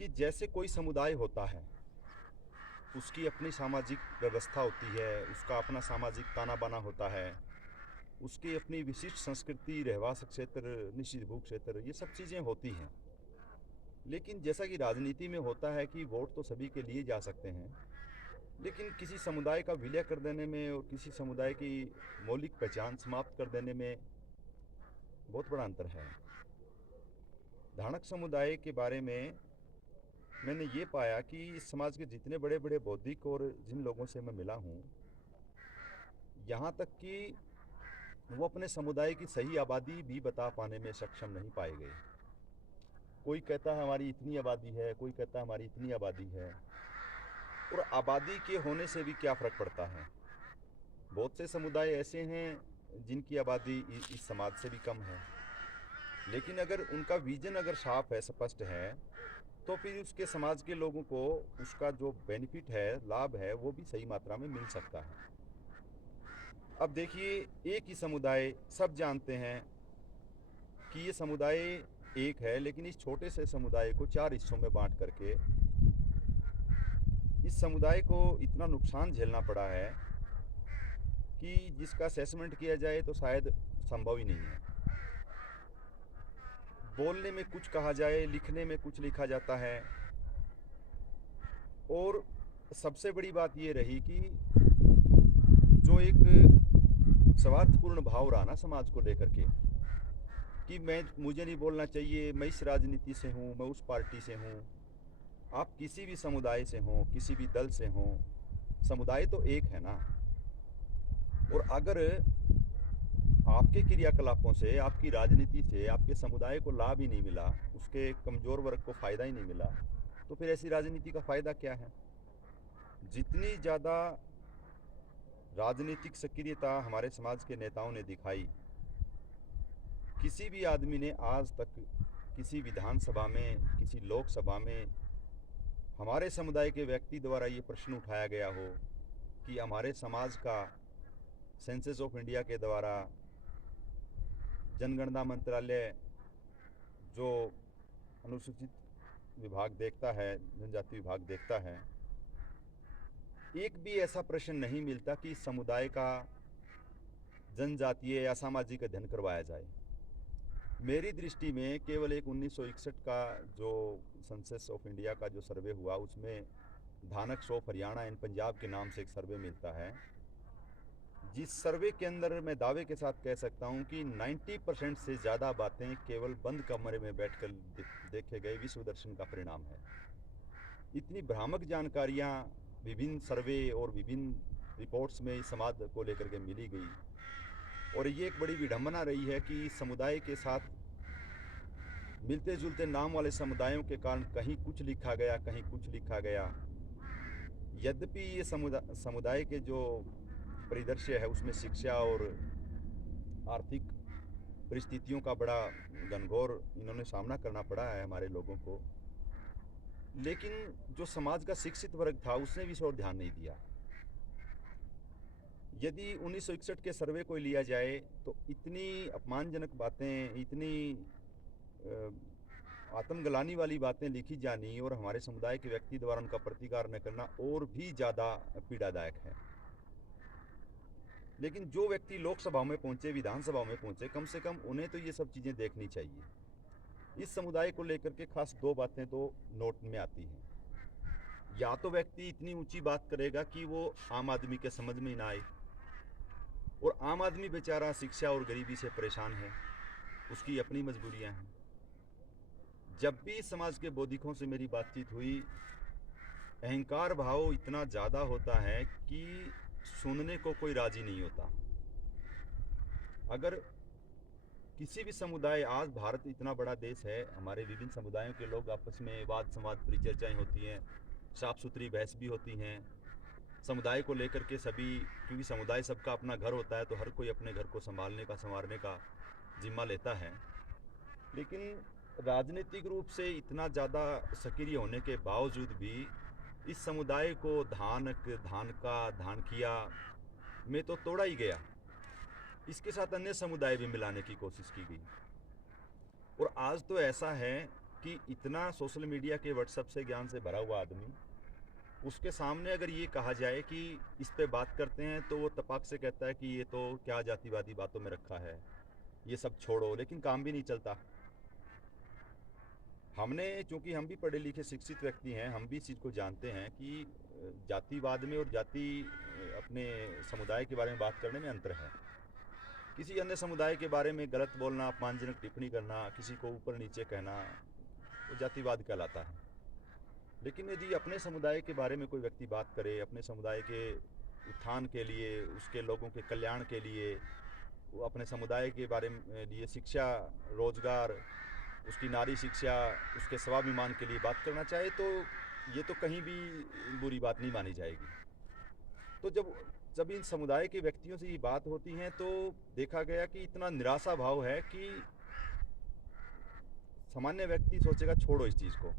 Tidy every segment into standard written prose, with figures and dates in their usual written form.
कि जैसे कोई समुदाय होता है, उसकी अपनी सामाजिक व्यवस्था होती है, उसका अपना सामाजिक ताना-बाना होता है, उसकी अपनी विशिष्ट संस्कृति, रहवास क्षेत्र, निश्चित भू क्षेत्र, ये सब चीज़ें होती हैं। लेकिन जैसा कि राजनीति में होता है कि वोट तो सभी के लिए जा सकते हैं, लेकिन किसी समुदाय का विलय कर देने में और किसी समुदाय की मौलिक पहचान समाप्त कर देने में बहुत बड़ा अंतर है। धानक समुदाय के बारे में मैंने ये पाया कि इस समाज के जितने बड़े-बड़े बौद्धिक और जिन लोगों से मैं मिला हूँ, यहाँ तक कि वो अपने समुदाय की सही आबादी भी बता पाने में सक्षम नहीं पाए गए। कोई कहता है हमारी इतनी आबादी है, कोई कहता है हमारी इतनी आबादी है। और आबादी के होने से भी क्या फ़र्क पड़ता है? बहुत से समुदाय ऐसे हैं जिनकी आबादी इस समाज से भी कम है, लेकिन अगर उनका विजन अगर साफ है, स्पष्ट है, तो फिर उसके समाज के लोगों को उसका जो बेनिफिट है, लाभ है, वो भी सही मात्रा में मिल सकता है। अब देखिए, एक ही समुदाय, सब जानते हैं कि ये समुदाय एक है, लेकिन इस छोटे से समुदाय को 4 हिस्सों में बांट करके इस समुदाय को इतना नुकसान झेलना पड़ा है कि जिसका असेसमेंट किया जाए तो शायद संभव ही नहीं है। बोलने में कुछ कहा जाए, लिखने में कुछ लिखा जाता है। और सबसे बड़ी बात ये रही कि जो एक स्वार्थपूर्ण भाव रहा ना समाज को लेकर के, कि मुझे नहीं बोलना चाहिए, मैं इस राजनीति से हूँ, मैं उस पार्टी से हूँ। आप किसी भी समुदाय से हों, किसी भी दल से हों, समुदाय तो एक है ना। और अगर आपके क्रियाकलापों से, आपकी राजनीति से आपके समुदाय को लाभ ही नहीं मिला, उसके कमज़ोर वर्ग को फ़ायदा ही नहीं मिला, तो फिर ऐसी राजनीति का फ़ायदा क्या है? जितनी ज़्यादा राजनीतिक सक्रियता हमारे समाज के नेताओं ने दिखाई, किसी भी आदमी ने आज तक किसी विधानसभा में, किसी लोकसभा में हमारे समुदाय के व्यक्ति द्वारा ये प्रश्न उठाया गया हो कि हमारे समाज का सेंसस ऑफ इंडिया के द्वारा जनगणना मंत्रालय जो अनुसूचित विभाग देखता है, जनजाति विभाग देखता है, एक भी ऐसा प्रश्न नहीं मिलता कि इस समुदाय का जनजातीय या सामाजिक अध्ययन करवाया जाए। मेरी दृष्टि में केवल एक 1961 का जो सेंसस ऑफ इंडिया का जो सर्वे हुआ, उसमें धानक शो हरियाणा एंड पंजाब के नाम से एक सर्वे मिलता है, जिस सर्वे के अंदर मैं दावे के साथ कह सकता हूं कि 90% से ज़्यादा बातें केवल बंद कमरे में बैठकर देखे गए विश्व दर्शन का परिणाम है। इतनी भ्रामक जानकारियां विभिन्न सर्वे और विभिन्न रिपोर्ट्स में इस समाज को लेकर के मिली गई, और ये एक बड़ी विडंबना रही है कि इस समुदाय के साथ मिलते जुलते नाम वाले समुदायों के कारण कहीं कुछ लिखा गया, कहीं कुछ लिखा गया। यद्यपि ये समुदाय के जो परिदृश्य है उसमें शिक्षा और आर्थिक परिस्थितियों का बड़ा घनघोर इन्होंने सामना करना पड़ा है हमारे लोगों को, लेकिन जो समाज का शिक्षित वर्ग था उसने भी इस ओर ध्यान नहीं दिया। यदि 1961 के सर्वे को लिया जाए तो इतनी अपमानजनक बातें, इतनी आत्मग्लानि वाली बातें लिखी जानी और हमारे समुदाय के व्यक्ति द्वारा उनका प्रतिकार न करना और भी ज़्यादा पीड़ादायक है। लेकिन जो व्यक्ति लोकसभा में पहुंचे, विधानसभा में पहुंचे, कम से कम उन्हें तो ये सब चीज़ें देखनी चाहिए। इस समुदाय को लेकर के खास 2 बातें तो नोट में आती हैं। या तो व्यक्ति इतनी ऊंची बात करेगा कि वो आम आदमी के समझ में ना आए, और आम आदमी बेचारा शिक्षा और गरीबी से परेशान है, उसकी अपनी मजबूरियां हैं। जब भी समाज के बौद्धिकों से मेरी बातचीत हुई, अहंकार भाव इतना ज़्यादा होता है कि सुनने को कोई राजी नहीं होता। अगर किसी भी समुदाय, आज भारत इतना बड़ा देश है, हमारे विभिन्न समुदायों के लोग आपस में वाद संवाद परिचर्चाएँ होती हैं, साफ सुथरी बहस भी होती हैं समुदाय को लेकर के सभी, क्योंकि समुदाय सबका अपना घर होता है तो हर कोई अपने घर को संभालने का, संवारने का जिम्मा लेता है। लेकिन राजनीतिक रूप से इतना ज़्यादा सक्रिय होने के बावजूद भी इस समुदाय को धानक, धानका, धानकिया में तो तोड़ा ही गया। इसके साथ अन्य समुदाय भी मिलाने की कोशिश की गई। और आज तो ऐसा है कि इतना सोशल मीडिया के व्हाट्सएप से ज्ञान से भरा हुआ आदमी, उसके सामने अगर ये कहा जाए कि इस पे बात करते हैं तो वो तपाक से कहता है कि ये तो क्या जातिवादी बातों में रखा है, ये सब छोड़ो, लेकिन काम भी नहीं चलता। हमने, चूंकि हम भी पढ़े लिखे शिक्षित व्यक्ति हैं, हम भी इस चीज़ को जानते हैं कि जातिवाद में और अपने समुदाय के बारे में बात करने में अंतर है। किसी अन्य समुदाय के बारे में गलत बोलना, अपमानजनक टिप्पणी करना, किसी को ऊपर नीचे कहना, वो जातिवाद कहलाता है। लेकिन यदि अपने समुदाय के बारे में कोई व्यक्ति बात करे, अपने समुदाय के उत्थान के लिए, उसके लोगों के कल्याण के लिए, वो अपने समुदाय के बारे में लिए शिक्षा, रोजगार, उसकी नारी शिक्षा, उसके स्वाभिमान के लिए बात करना चाहे, तो ये तो कहीं भी बुरी बात नहीं मानी जाएगी। तो जब इन समुदाय के व्यक्तियों से ये बात होती है तो देखा गया कि इतना निराशा भाव है कि सामान्य व्यक्ति सोचेगा छोड़ो इस चीज़ को।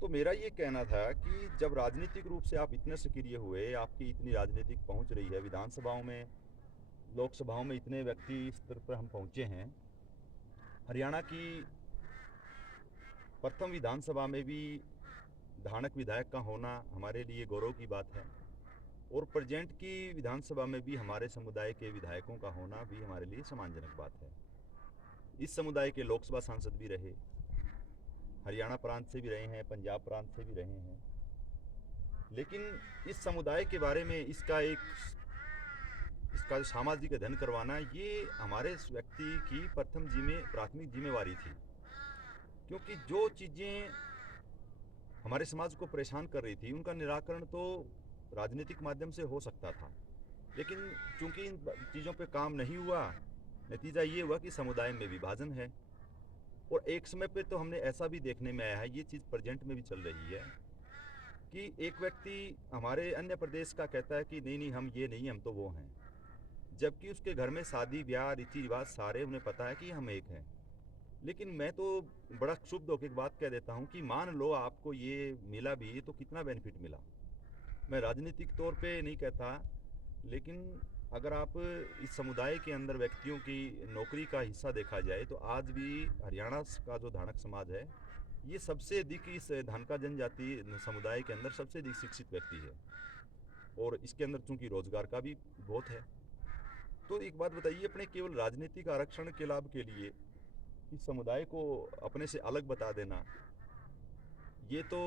तो मेरा ये कहना था कि जब राजनीतिक रूप से आप इतने सक्रिय हुए, आपकी इतनी राजनीतिक पहुंच रही है, विधानसभाओं में, लोकसभाओं में इतने व्यक्ति स्तर पर हम पहुंचे हैं, हरियाणा की प्रथम विधानसभा में भी धानक विधायक का होना हमारे लिए गौरव की बात है, और प्रेजेंट की विधानसभा में भी हमारे समुदाय के विधायकों का होना भी हमारे लिए सम्मानजनक बात है। इस समुदाय के लोकसभा सांसद भी रहे, हरियाणा प्रांत से भी रहे हैं, पंजाब प्रांत से भी रहे हैं। लेकिन इस समुदाय के बारे में इसका जो सामाजिक अध्ययन करवाना, ये हमारे व्यक्ति की प्राथमिक जिम्मेवारी थी। क्योंकि जो चीज़ें हमारे समाज को परेशान कर रही थी, उनका निराकरण तो राजनीतिक माध्यम से हो सकता था, लेकिन चूंकि इन चीज़ों पे काम नहीं हुआ, नतीजा ये हुआ कि समुदाय में विभाजन है। और एक समय पे तो हमने ऐसा भी देखने में आया है, ये चीज़ प्रेजेंट में भी चल रही है, कि एक व्यक्ति हमारे अन्य प्रदेश का कहता है कि नहीं हम ये नहीं, हम तो वो हैं, जबकि उसके घर में शादी ब्याह रीति रिवाज सारे उन्हें पता है कि हम एक हैं। लेकिन मैं तो बड़ा क्षुब्ध होकर एक बात कह देता हूँ कि मान लो आपको ये मिला भी, तो कितना बेनिफिट मिला। मैं राजनीतिक तौर पे नहीं कहता, लेकिन अगर आप इस समुदाय के अंदर व्यक्तियों की नौकरी का हिस्सा देखा जाए, तो आज भी हरियाणा का जो धानक समाज है, ये सबसे अधिक इस धानका जनजाति समुदाय के अंदर सबसे अधिक शिक्षित व्यक्ति है, और इसके अंदर चूंकि रोजगार का भी बहुत है। तो एक बात बताइए, अपने केवल राजनीतिक आरक्षण के लाभ के लिए इस समुदाय को अपने से अलग बता देना, ये तो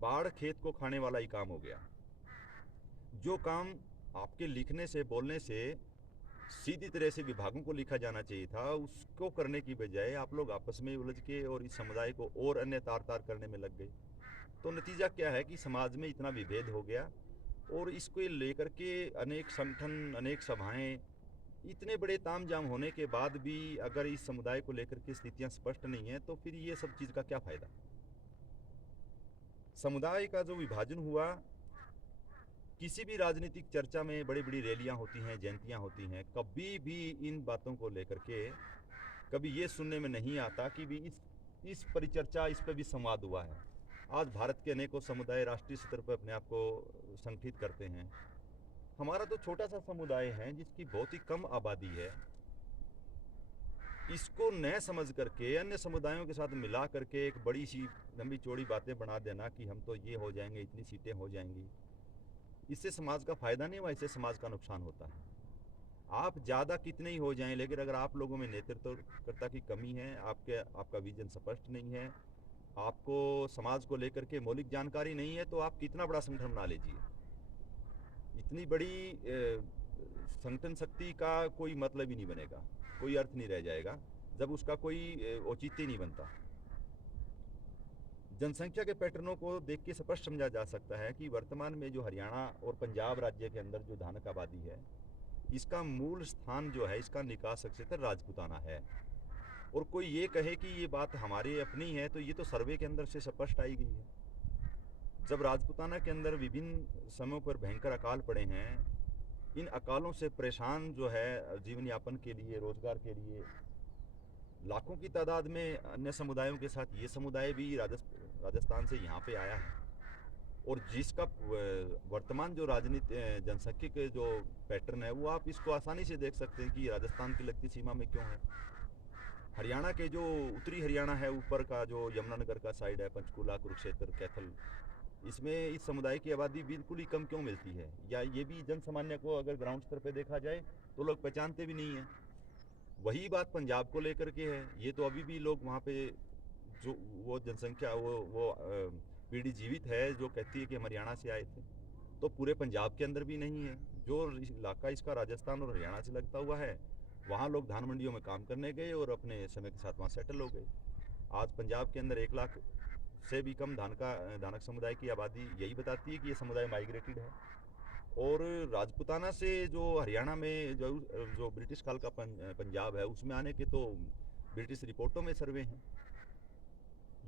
बाढ़ खेत को खाने वाला ही काम हो गया। जो काम आपके लिखने से, बोलने से सीधी तरह से विभागों को लिखा जाना चाहिए था, उसको करने की बजाय आप लोग आपस में उलझ के और इस समुदाय को और अन्य तार करने में लग गए। तो नतीजा क्या है कि समाज में इतना विभेद हो गया, और इसको लेकर के अनेक संगठन, अनेक सभाएं, इतने बड़े तामझाम होने के बाद भी अगर इस समुदाय को लेकर के स्थितियां स्पष्ट नहीं है, तो फिर ये सब चीज़ का क्या फायदा। समुदाय का जो विभाजन हुआ, किसी भी राजनीतिक चर्चा में बड़ी बड़ी रैलियां होती हैं, जयंतियां होती हैं, कभी भी इन बातों को लेकर के कभी ये सुनने में नहीं आता कि भी इस परिचर्चा, इस पर भी संवाद हुआ है। आज भारत के अनेकों समुदाय राष्ट्रीय स्तर पर अपने आप को संगठित करते हैं। हमारा तो छोटा सा समुदाय है जिसकी बहुत ही कम आबादी है, इसको न समझ करके अन्य समुदायों के साथ मिला करके एक बड़ी सी लंबी चौड़ी बातें बना देना कि हम तो ये हो जाएंगे, इतनी सीटें हो जाएंगी, इससे समाज का फायदा नहीं हुआ, इससे समाज का नुकसान होता है। आप ज़्यादा कितने ही हो जाएं, लेकिन अगर आप लोगों में नेतृत्वकर्ता की कमी है, आपका विजन स्पष्ट नहीं है, आपको समाज को लेकर के मौलिक जानकारी नहीं है, तो आप कितना बड़ा संगठन बना लीजिए, इतनी बड़ी संगठन शक्ति का कोई मतलब ही नहीं बनेगा, कोई अर्थ नहीं रह जाएगा जब उसका कोई औचित्य नहीं बनता। जनसंख्या के पैटर्नों को देख के स्पष्ट समझा जा सकता है कि वर्तमान में जो हरियाणा और पंजाब राज्य के अंदर जो धानक आबादी है, इसका मूल स्थान जो है, इसका निकास क्षेत्र राजपूताना है। और कोई ये कहे कि ये बात हमारी अपनी है, तो ये तो सर्वे के अंदर से स्पष्ट आई गई है। जब राजपूताना के अंदर विभिन्न समयों पर भयंकर अकाल पड़े हैं, इन अकालों से परेशान जो है जीवन यापन के लिए, रोजगार के लिए लाखों की तादाद में अन्य समुदायों के साथ ये समुदाय भी राजस्थान से यहाँ पे आया है, और जिसका वर्तमान जो राजनीति जनसंख्या के जो पैटर्न है, वो आप इसको आसानी से देख सकते हैं कि राजस्थान की लगती सीमा में क्यों है। हरियाणा के जो उत्तरी हरियाणा है, ऊपर का जो यमुनानगर का साइड है, पंचकूला, कुरुक्षेत्र, कैथल, इसमें इस समुदाय की आबादी बिल्कुल ही कम क्यों मिलती है? या ये भी जन सामान्य को अगर ग्राउंड स्तर पे देखा जाए तो लोग पहचानते भी नहीं हैं। वही बात पंजाब को लेकर के है। ये तो अभी भी लोग वहाँ पे जो वो जनसंख्या वो पीढ़ी जीवित है जो कहती है कि हम हरियाणा से आए थे। तो पूरे पंजाब के अंदर भी नहीं है। जो इलाका इसका राजस्थान और हरियाणा से लगता हुआ है, वहाँ लोग धान मंडियों में काम करने गए और अपने समय के साथ वहाँ सेटल हो गए। आज पंजाब के अंदर 1 लाख से भी कम धानक समुदाय की आबादी यही बताती है कि ये समुदाय माइग्रेटेड है। और राजपूताना से जो हरियाणा में जो ब्रिटिश काल का पंजाब है, उसमें आने के तो ब्रिटिश रिपोर्टों में सर्वे हैं।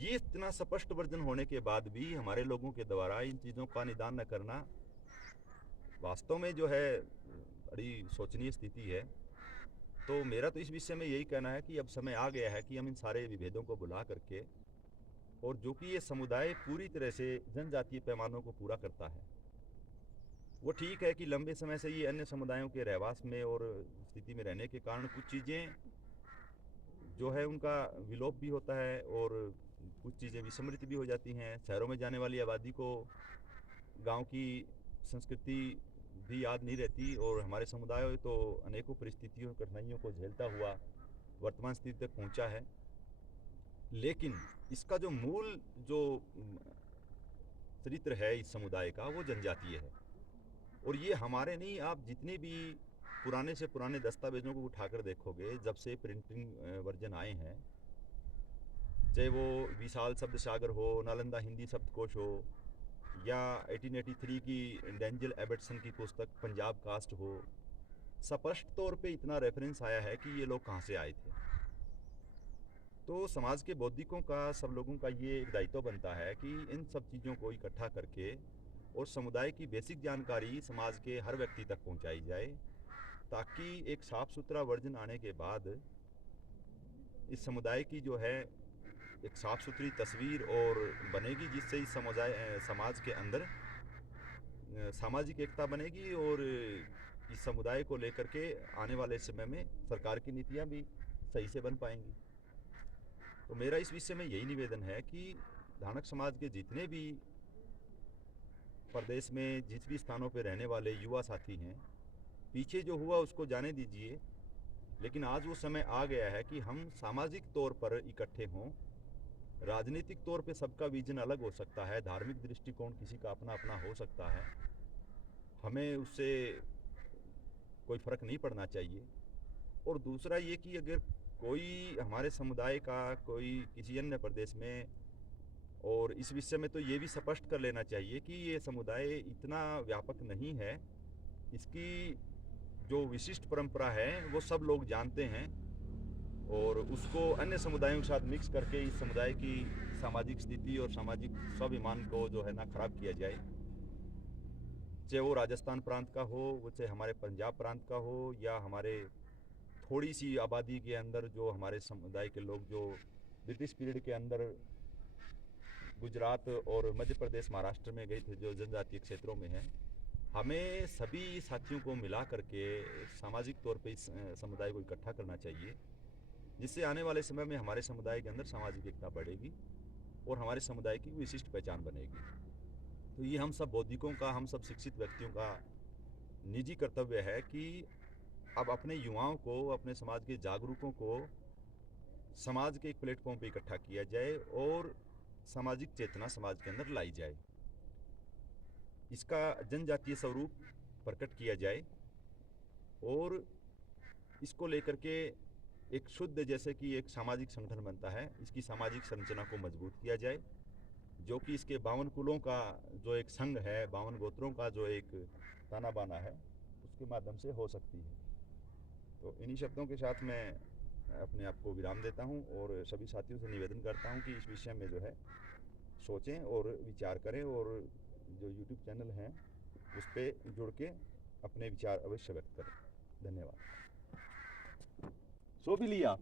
ये इतना स्पष्ट वर्जन होने के बाद भी हमारे लोगों के द्वारा इन चीज़ों का निदान न करना वास्तव में जो है बड़ी शोचनीय स्थिति है। तो मेरा तो इस विषय में यही कहना है कि अब समय आ गया है कि हम इन सारे विभेदों को बुला करके, और जो कि ये समुदाय पूरी तरह से जनजातीय पैमानों को पूरा करता है। वो ठीक है कि लंबे समय से ये अन्य समुदायों के रहवास में और स्थिति में रहने के कारण कुछ चीज़ें जो है उनका विलोप भी होता है और कुछ चीज़ें विस्मृत भी हो जाती हैं। शहरों में जाने वाली आबादी को गांव की संस्कृति भी याद नहीं रहती, और हमारे समुदाय तो अनेकों परिस्थितियों कठिनाइयों को झेलता हुआ वर्तमान स्थिति तक पहुंचा है। लेकिन इसका जो मूल जो चरित्र है इस समुदाय का, वो जनजातीय है। और ये हमारे नहीं, आप जितने भी पुराने से पुराने दस्तावेजों को उठाकर देखोगे, जब से प्रिंटिंग वर्जन आए हैं, चाहे वो विशाल शब्द सागर हो, नालंदा हिंदी शब्दकोश हो, या 1883 की डेंजल एबर्टसन की पुस्तक पंजाब कास्ट हो, स्पष्ट तौर पे इतना रेफरेंस आया है कि ये लोग कहाँ से आए थे। तो समाज के बौद्धिकों का, सब लोगों का ये एक दायित्व बनता है कि इन सब चीज़ों को इकट्ठा करके और समुदाय की बेसिक जानकारी समाज के हर व्यक्ति तक पहुंचाई जाए, ताकि एक साफ सुथरा वर्जन आने के बाद इस समुदाय की जो है एक साफ सुथरी तस्वीर और बनेगी, जिससे इस समाज के अंदर सामाजिक एकता बनेगी और इस समुदाय को लेकर के आने वाले समय में सरकार की नीतियाँ भी सही से बन पाएंगी। तो मेरा इस विषय में यही निवेदन है कि धानक समाज के जितने भी प्रदेश में जिस भी स्थानों पर रहने वाले युवा साथी हैं, पीछे जो हुआ उसको जाने दीजिए, लेकिन आज वो समय आ गया है कि हम सामाजिक तौर पर इकट्ठे हों। राजनीतिक तौर पे सबका विजन अलग हो सकता है, धार्मिक दृष्टिकोण किसी का अपना अपना हो सकता है, हमें उससे कोई फ़र्क नहीं पड़ना चाहिए। और दूसरा ये कि अगर कोई हमारे समुदाय का कोई किसी अन्य प्रदेश में, और इस विषय में तो ये भी स्पष्ट कर लेना चाहिए कि ये समुदाय इतना व्यापक नहीं है, इसकी जो विशिष्ट परंपरा है वो सब लोग जानते हैं, और उसको अन्य समुदायों के साथ मिक्स करके इस समुदाय की सामाजिक स्थिति और सामाजिक स्वाभिमान को जो है ना खराब किया जाए। चाहे वो राजस्थान प्रांत का हो, वो चाहे हमारे पंजाब प्रांत का हो, या हमारे थोड़ी सी आबादी के अंदर जो हमारे समुदाय के लोग जो ब्रिटिश पीरियड के अंदर गुजरात और मध्य प्रदेश, महाराष्ट्र में गए थे, जो जनजातीय क्षेत्रों में हैं, हमें सभी साथियों को मिला करके सामाजिक तौर पे इस समुदाय को इकट्ठा करना चाहिए, जिससे आने वाले समय में हमारे समुदाय के अंदर सामाजिक एकता बढ़ेगी और हमारे समुदाय की विशिष्ट पहचान बनेगी। तो ये हम सब बौद्धिकों का, हम सब शिक्षित व्यक्तियों का निजी कर्तव्य है कि अब अपने युवाओं को, अपने समाज के जागरूकों को समाज के एक प्लेटफॉर्म पे इकट्ठा किया जाए और सामाजिक चेतना समाज के अंदर लाई जाए, इसका जनजातीय स्वरूप प्रकट किया जाए, और इसको लेकर के एक शुद्ध, जैसे कि एक सामाजिक संगठन बनता है, इसकी सामाजिक संरचना को मजबूत किया जाए, जो कि इसके 52 कुलों का जो एक संघ है, 52 गोत्रों का जो एक ताना बाना है, उसके माध्यम से हो सकती है। तो इन्हीं शब्दों के साथ मैं अपने आप को विराम देता हूँ और सभी साथियों से निवेदन करता हूँ कि इस विषय में जो है सोचें और विचार करें, और जो YouTube चैनल हैं उस पर जुड़ के अपने विचार अवश्य व्यक्त करें। धन्यवाद। सो भी लिया।